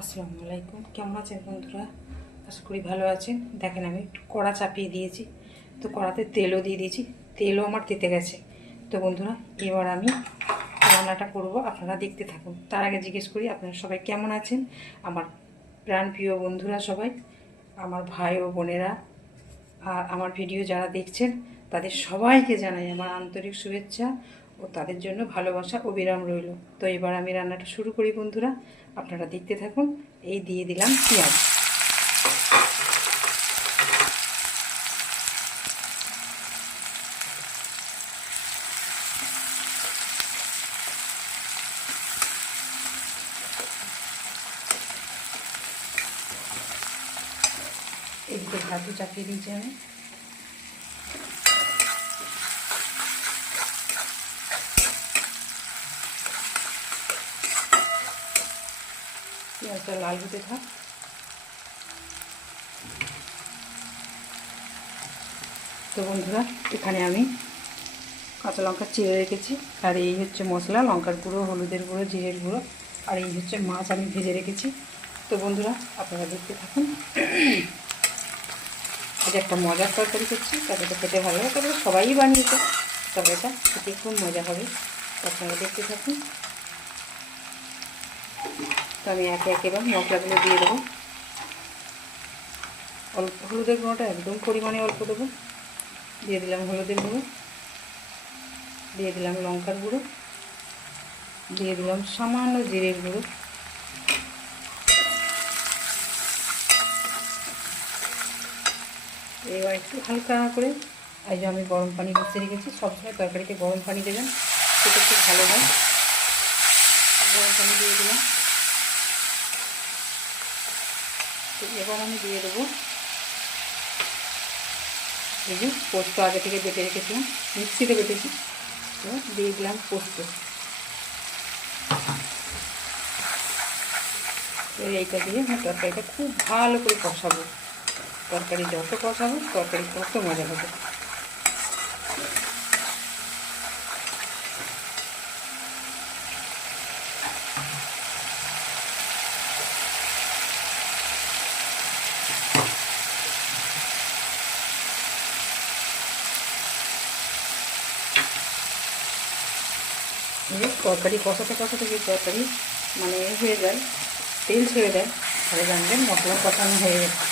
আসসালামু আলাইকুম। কেমন আছেন বন্ধুরা? আশা করি ভালো আছেন। দেখেন আমি একটু কড়া চাপিয়ে দিয়েছি, তো কড়াতে তেলও দিয়ে দিয়েছি, তেলও আমার তেতে গেছে। তো বন্ধুরা এবার আমি রান্নাটা করব, আপনারা দেখতে থাকুন। তার আগে জিজ্ঞেস করি আপনারা সবাই কেমন আছেন, আমার প্রাণপ্রিয় বন্ধুরা সবাই, আমার ভাই ও বোনেরা, আর আমার ভিডিও যারা দেখছেন তাদের সবাইকে জানাই আমার আন্তরিক শুভেচ্ছা ও তাদের জন্য ভালোবাসা অবিরাম রইল। তো এবার আমি রান্নাটা শুরু করি বন্ধুরা, আপনারা দেখতে থাকুন। এই দিয়ে দিলাম পেঁয়াজ। এদিকে ভাতও চাপিয়ে দিয়েছি আমি। পেঁয়াজটা লাল হতে থাক। তো বন্ধুরা এখানে আমি কাঁচা লঙ্কা চিড়ে রেখেছি, আর এই হচ্ছে মশলা, লঙ্কার গুঁড়ো, হলুদের গুঁড়ো, জিরের গুঁড়ো, আর এই হচ্ছে মাছ আমি ভেজে রেখেছি। তো বন্ধুরা আপনারা দেখতে থাকুন। এটা একটা মজার তরকারি করছি, তবে তো খেতে ভালো লাগে, তবে সবাই বানিয়েছে, তবে এটা খেতে খুব মজা হবে। আপনারা দেখতে থাকুন। তো আমি একে একে এবার মশলাগুলো দিয়ে দেবো। অল্প হলুদের গুঁড়োটা একদম পরিমাণে অল্প দেবো। দিয়ে দিলাম হলুদের গুঁড়ো, দিয়ে দিলাম লঙ্কার গুঁড়ো, দিয়ে দিলাম সামান্য জিরের গুঁড়ো। এবার একটু হালকা করে, এই যে আমি গরম পানি বসিয়ে রেখেছি, সবসময় তরকারিতে গরম পানি দেবেন, সেটা খুব ভালো হয়। গরম পানি দিয়ে দিলাম। তো এবার আমি দিয়ে দেবো এই যে পোস্ত আগে থেকে বেটে রেখেছিলাম, মিক্সিতে বেটেছি, তো দিয়ে দিলাম পোস্ত। এইটা দিয়ে আমি তরকারিটা খুব ভালো করে কষাবো। তরকারি যত কষাবো তরকারি তত মজা হবে। তরকারি কষাতে কষাতে যে তরকারি মানে হয়ে যায়, তেল ছেড়ে দেয়, তাহলে জানবেন মশলা কষানো হয়ে গেছে।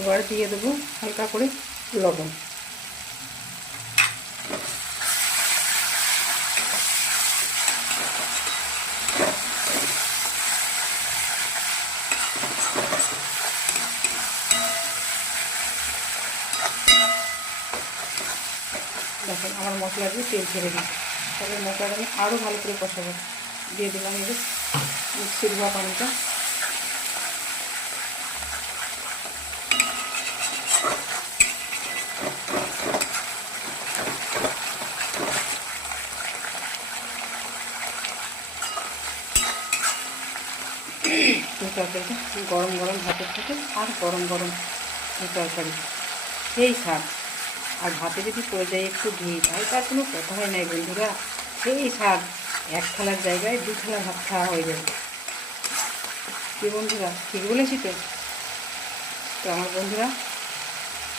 এবার দিয়ে দেবো হালকা করে লবণ। দেখেন আমার মশলা দিয়ে তেল ছেড়ে দিই, তাহলে মশলাটা আমি আরও ভালো করে কষাবো। দিয়ে দিলাম এই যে মিক্সির ধোয়া পানিটা। তরকারিটা গরম গরম ভাতের সাথে, আর গরম গরম এই তরকারি সেই স্বাদ। আর ভাতে যদি পড়ে যায় একটু ঘি, তাই তার কোনো কথা হয় নাই বন্ধুরা, সেই স্বাদ। এক থালার জায়গায় 2 থালা ভাত খাওয়া হয়ে যাবে। কি বন্ধুরা ঠিক বলেছি তো? তো আমার বন্ধুরা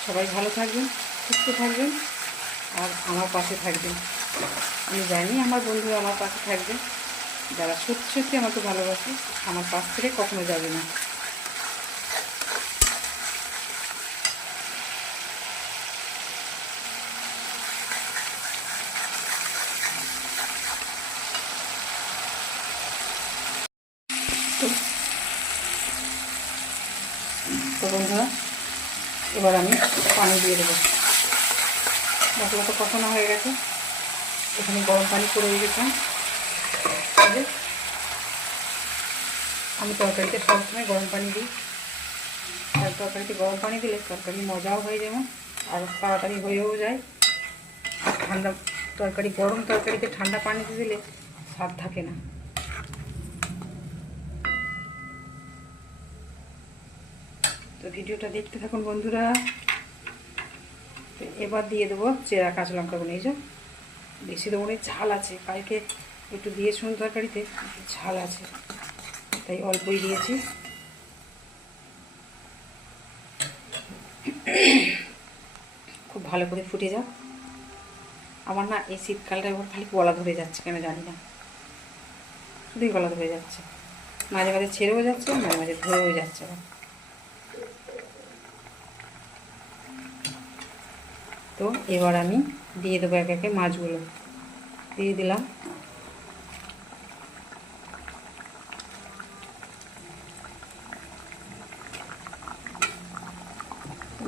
সবাই ভালো থাকবেন, সুস্থ থাকবেন, আর আমার পাশে থাকবেন। আমি জানি আমার বন্ধুরা আমার পাশে থাকবে, যারা সত্যি সত্যি আমাকে ভালোবাসে, আমার পাশ থেকে কখনো যাবে না। তো বন্ধুরা এবার আমি পানি দিয়ে দেবো। মশলা তো কষানো হয়ে গেছে, এখানে গরম পানি করে রেখেছিলাম। আমি তরকারিতে সবসময় গরম পানি দিই, আর তরকারিতে গরম পানি দিলে তরকারি মজাও হয়, যেমন আর তাড়াতাড়ি হয়েও যায়। আর ঠান্ডা তরকারি, গরম তরকারিতে ঠান্ডা পানিতে দিলে স্বাদ থাকে না। তো ভিডিওটা দেখতে থাকুন বন্ধুরা। এবার দিয়ে দেবো চেরা কাঁচা লঙ্কাগুলো। এই যে বেশি দেবো, অনেক ঝাল আছে, কালকে একটু দিয়েছিলাম তরকারিতে, ঝাল আছে তাই অল্পই দিয়েছি। খুব ভালো করে ফুটে যাক। আমার না এই শীতকালটা এবার খালি গলা ধরে যাচ্ছে, কেন জানি না, শুধুই গলা ধরে যাচ্ছে, মাঝে মাঝে ছেড়েও যাচ্ছে, মাঝে মাঝে ধরেও যাচ্ছে। তো এবার আমি দিয়ে দেবো এক একে মাছগুলো। দিয়ে দিলাম।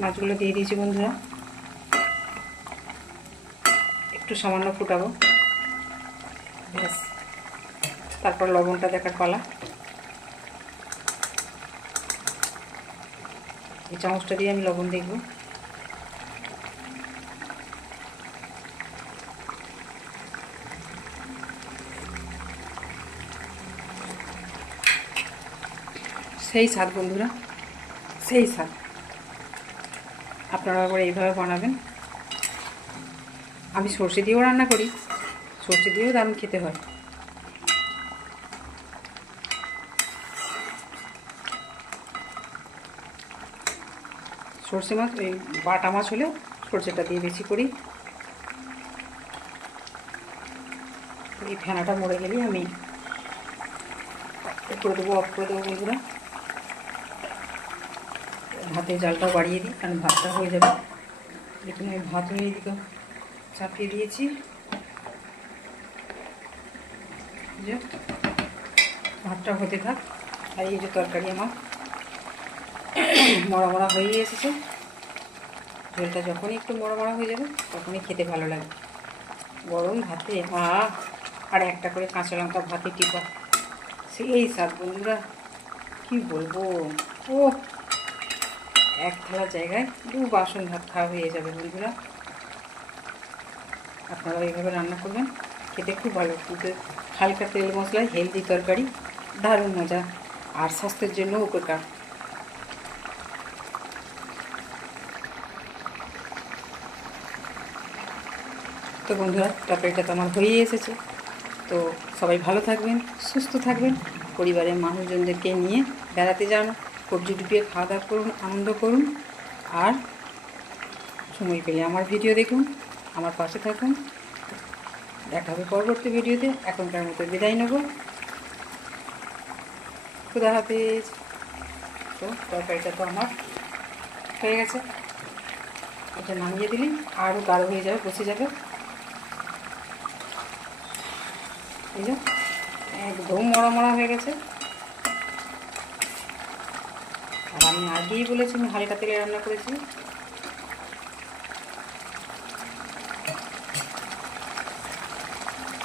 মাছগুলো দিয়ে দিয়েছি বন্ধুরা, একটু সামান্য ফুটাবো, ব্যাস। তারপর লবণটা দেখার পালা। এই চামচটা দিয়ে আমি লবণ দেখব। সেই স্বাদ বন্ধুরা, সেই স্বাদ। আপনারা আবার এইভাবে বানাবেন। আমি সর্ষে দিয়েও রান্না করি, সর্ষে দিয়েও দারুণ খেতে হয়। সর্ষে মাছ, ওই বাটা মাছ হলে সর্ষেটা দিয়ে বেশি করি। এই ফেনাটা মরে গেলে আমি করে দেবো, অফ করে দেবো বন্ধুরা। ভাতের জালটাও বাড়িয়ে দিই, কারণ ভাতটা হয়ে যাবে। দেখুন আমি ভাত হয়ে দিকে চাপিয়ে দিয়েছি। যে ভাতটা হতে থাক, আর এই যে তরকারি আমার মরা মরা হয়ে এসেছে। ঝোলটা যখনই একটু মরা মরা হয়ে যাবে তখনই খেতে ভালো লাগে গরম ভাতে। আর একটা করে কাঁচা লঙ্কা ভাতে টিপা, সেই স্বাদ বন্ধুরা, কি বলবো। ও এক থালা জায়গায় 2 বাসন ভাত খাওয়া হয়ে যাবে বন্ধুরা। আপনারা এইভাবে রান্না করবেন, খেতে খুব ভালো। কিন্তু হালকা তেল মশলায় হেলদি তরকারি, দারুণ মজা, আর স্বাস্থ্যের জন্য উপকার। তো বন্ধুরা তরকারিটা তো আমার হয়েই এসেছে। তো সবাই ভালো থাকবেন, সুস্থ থাকবেন, পরিবারের মানুষজনদেরকে নিয়ে বেড়াতে যান, কবজি ডুবিয়ে খাওয়া দাওয়া করুন, আনন্দ করুন। আর সময় পেলে আমার ভিডিও দেখুন, আমার পাশে থাকুন। দেখা হবে পরবর্তী ভিডিওতে। এখনকার মতো বিদায় নেব। খুদা হাফেজ। তো তরকারিটা তো আমার হয়ে গেছে, এটা নামিয়ে দিলে আরও গাঢ় হয়ে যাবে, বসে যাবে। এই যে একদম মরা মরা হয়ে গেছে। আর আমি আগেই বলেছি আমি হালকা তেলে রান্না করেছি।